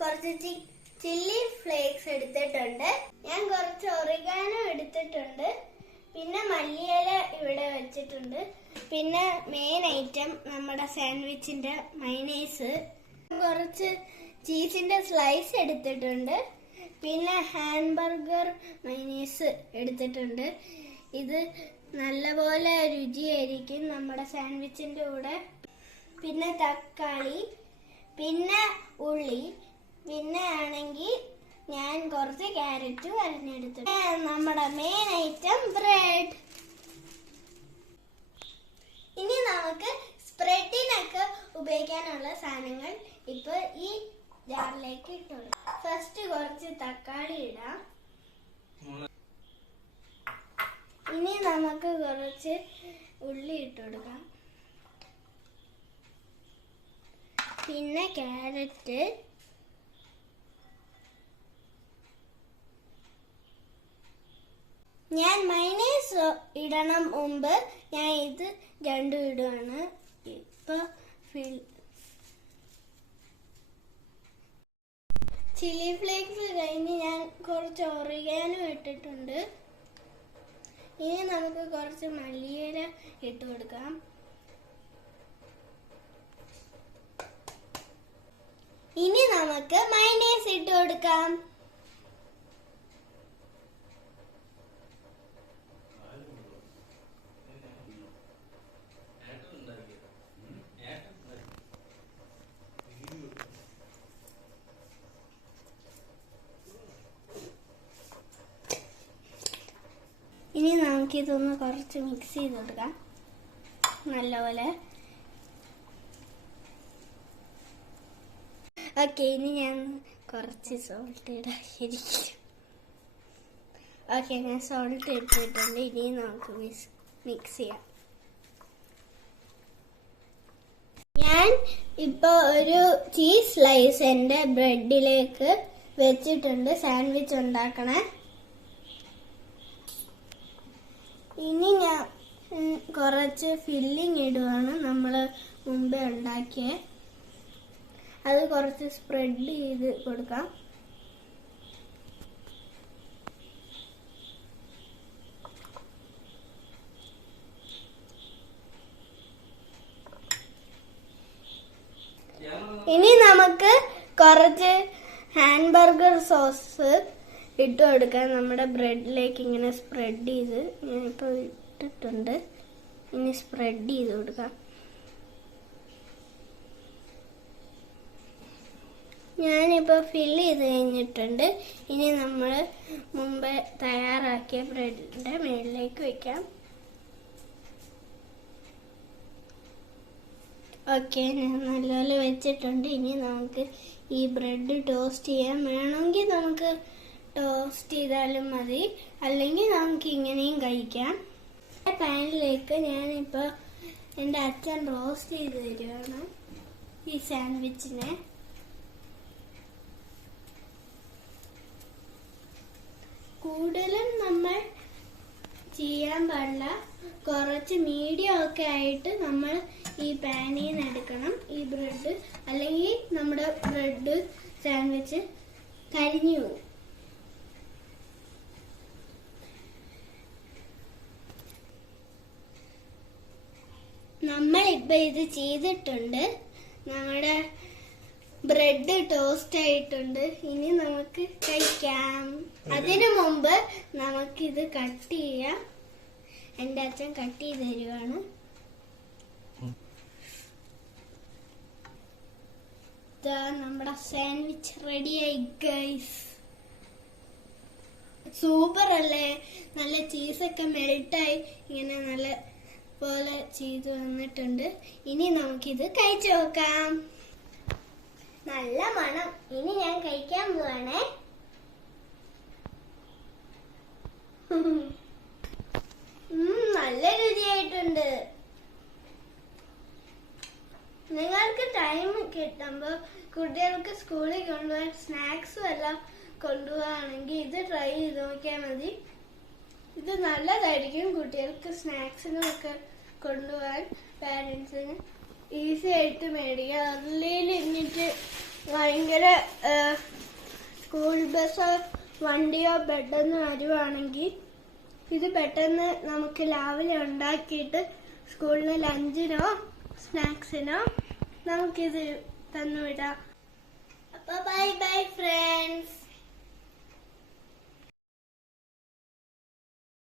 കുറച്ച് chilli flakes എടുത്തിട്ടുണ്ട്. ഞാൻ കുറച്ച് ഒറിഗാനോ എടുത്തിട്ടുണ്ട്. പിന്നെ മല്ലിയില ഇവിടെ വെച്ചിട്ടുണ്ട്. പിന്നെ മെയിൻ ഐറ്റം നമ്മുടെ സാൻഡ്വിച്ചിന്റെ മൈനേസ് കുറച്ച് ചീസിന്റെ സ്ലൈസ് എടുത്തിട്ടുണ്ട്. പിന്നെ ഹാൻബർഗർ മൈനീസ് എടുത്തിട്ടുണ്ട്. ഇത് നല്ലപോലെ രുചിയായിരിക്കും നമ്മുടെ സാൻഡ്വിച്ചിന്റെ കൂടെ. പിന്നെ തക്കാളി പിന്നെ ഉള്ളി പിന്നെ ആണെങ്കിൽ ഞാൻ കുറച്ച് ക്യാരറ്റ് അരിഞ്ഞെടുത്തു. നമ്മുടെ മെയിൻ ഐറ്റം ബ്രെഡ് ഇനി നമുക്ക് സ്പ്രെഡിനൊക്കെ ഉപയോഗിക്കാനുള്ള സാധനങ്ങൾ ഇപ്പൊ ഈ ജാറിലേക്ക് ഇട്ടു ഫസ്റ്റ് കുറച്ച് തക്കാളി ഇടാം. ഇനി നമുക്ക് കുറച്ച് ഉള്ളി ഇട്ട് കൊടുക്കാം. പിന്നെ ക്യാരറ്റ്. ഞാൻ മൈനസ് ഇടണം മുമ്പ്. ഞാൻ ഇത് രണ്ടും ഇടുകയാണ് ഇപ്പൊ ചില്ലി ഫ്ലേക്സ് കഴിഞ്ഞ് ഞാൻ കുറച്ച് ഒറിയാനും ഇട്ടിട്ടുണ്ട്. ഇനി നമുക്ക് കുറച്ച് മല്ലിയില ഇട്ട് കൊടുക്കാം. ഇനി നമുക്ക് മൈനേസ് ഇട്ട് കൊടുക്കാം. നമുക്കിതൊന്ന് കുറച്ച് മിക്സ് ചെയ്ത് കൊടുക്കാം നല്ലപോലെ. ഓക്കെ ഇനി ഞാൻ കുറച്ച് സോൾട്ട് ഇടാം ശരിക്കും. ഓക്കെ ഞാൻ സോൾട്ട് ഇട്ടിട്ടുണ്ട്. ഇനി നമുക്ക് മിക്സ് മിക്സ് ചെയ്യാം. ഞാൻ ഇപ്പോൾ ഒരു ചീസ് സ്ലൈസ് എന്റെ ബ്രെഡിലേക്ക് വെച്ചിട്ടുണ്ട്. സാൻഡ്വിച്ച് ഉണ്ടാക്കണേ. ഇനി ഞാൻ കുറച്ച് ഫില്ലിങ് ഇടുവാണ് നമ്മൾ മുമ്പേ ഉണ്ടാക്കിയ. അത് കുറച്ച് സ്പ്രെഡ് ചെയ്ത് കൊടുക്കാം. ഇനി നമുക്ക് കുറച്ച് ഹാൻബർഗർ സോസ് ഇട്ട് കൊടുക്കാൻ നമ്മുടെ ബ്രെഡിലേക്ക് ഇങ്ങനെ സ്പ്രെഡ് ചെയ്ത് ഞാനിപ്പോൾ ഇട്ടിട്ടുണ്ട്. ഇനി സ്പ്രെഡ് ചെയ്ത് കൊടുക്കാം. ഞാനിപ്പോൾ ഫില്ല് ചെയ്ത് കഴിഞ്ഞിട്ടുണ്ട്. ഇനി നമ്മൾ മുമ്പ് തയ്യാറാക്കിയ ബ്രെഡിന്റെ മുകളിലേക്ക് വയ്ക്കാം ഓക്കെ ഞാൻ നല്ലപോലെ വെച്ചിട്ടുണ്ട്. ഇനി നമുക്ക് ഈ ബ്രെഡ് ടോസ്റ്റ് ചെയ്യാൻ വേണമെങ്കിൽ നമുക്ക് ടോസ്റ്റ് ചെയ്താലും മതി. അല്ലെങ്കിൽ നമുക്ക് ഇങ്ങനെയും കഴിക്കാം. പാനിലേക്ക് ഞാനിപ്പോൾ എന്റെ അച്ഛൻ റോസ്റ്റ് ചെയ്ത് തരുവാണ്. ഈ സാൻഡ്വിച്ചിനെ കൂടുതലും നമ്മൾ ചെയ്യാൻ പാടില്ല. കുറച്ച് മീഡിയം ഒക്കെ ആയിട്ട് നമ്മൾ ഈ പാനിൽ നിന്ന് എടുക്കണം. ഈ ബ്രെഡ്. അല്ലെങ്കിൽ നമ്മുടെ ബ്രെഡ് സാൻഡ്വിച്ച് കരിഞ്ഞു പോകും നമ്മൾ ഇപ്പൊ ഇത് ചെയ്തിട്ടുണ്ട്. നമ്മുടെ ബ്രെഡ് ടോസ്റ്റ് ആയിട്ടുണ്ട്. ഇനി നമുക്ക് കഴിക്കാം. അതിനു മുമ്പ് നമുക്കിത് കട്ട് ചെയ്യാം. എന്റെ അച്ഛൻ കട്ട് ചെയ്ത് തരുവാണ്. നമ്മുടെ സാൻഡ്വിച്ച് റെഡിയായി ഗൈസ് സൂപ്പർ അല്ലേ? നല്ല ചീസൊക്കെ മെൽട്ടായി ഇങ്ങനെ നല്ല പോലെ ചെയ്തു വന്നിട്ടുണ്ട് ഇനി നമുക്കിത് കഴിച്ചു നോക്കാം. നല്ല മണം. ഇനി ഞാൻ കഴിക്കാൻ പോവാണേ. നല്ല രുചിയായിട്ടുണ്ട്. നിങ്ങൾക്ക് ടൈം കിട്ടുമ്പോൾ കുട്ടികൾക്ക് സ്കൂളിൽ കൊണ്ടുപോകാൻ സ്നാക്സും എല്ലാം കൊണ്ടുപോവാണെങ്കിൽ ഇത് ട്രൈ ചെയ്ത് നോക്കിയാൽ മതി. ഇത് നല്ലതായിരിക്കും കുട്ടികൾക്ക് സ്നാക്സിനൊക്കെ കൊണ്ടുപോകാൻ പാരൻസിന് ഈസി ആയിട്ട് മേടിക്കാം. അതിലേ ഇരുന്നിട്ട് ഭയങ്കര സ്കൂൾ ബസ്സോ വണ്ടിയോ പെട്ടെന്ന് വരുവാണെങ്കിൽ ഇത് പെട്ടെന്ന് നമുക്ക് രാവിലെ ഉണ്ടാക്കിയിട്ട് സ്കൂളിന് ലഞ്ചിനോ സ്നാക്സിനോ നമുക്കിത് തന്നുവിടാം. അപ്പോൾ ബൈ ബൈ ഫ്രണ്ട്സ്.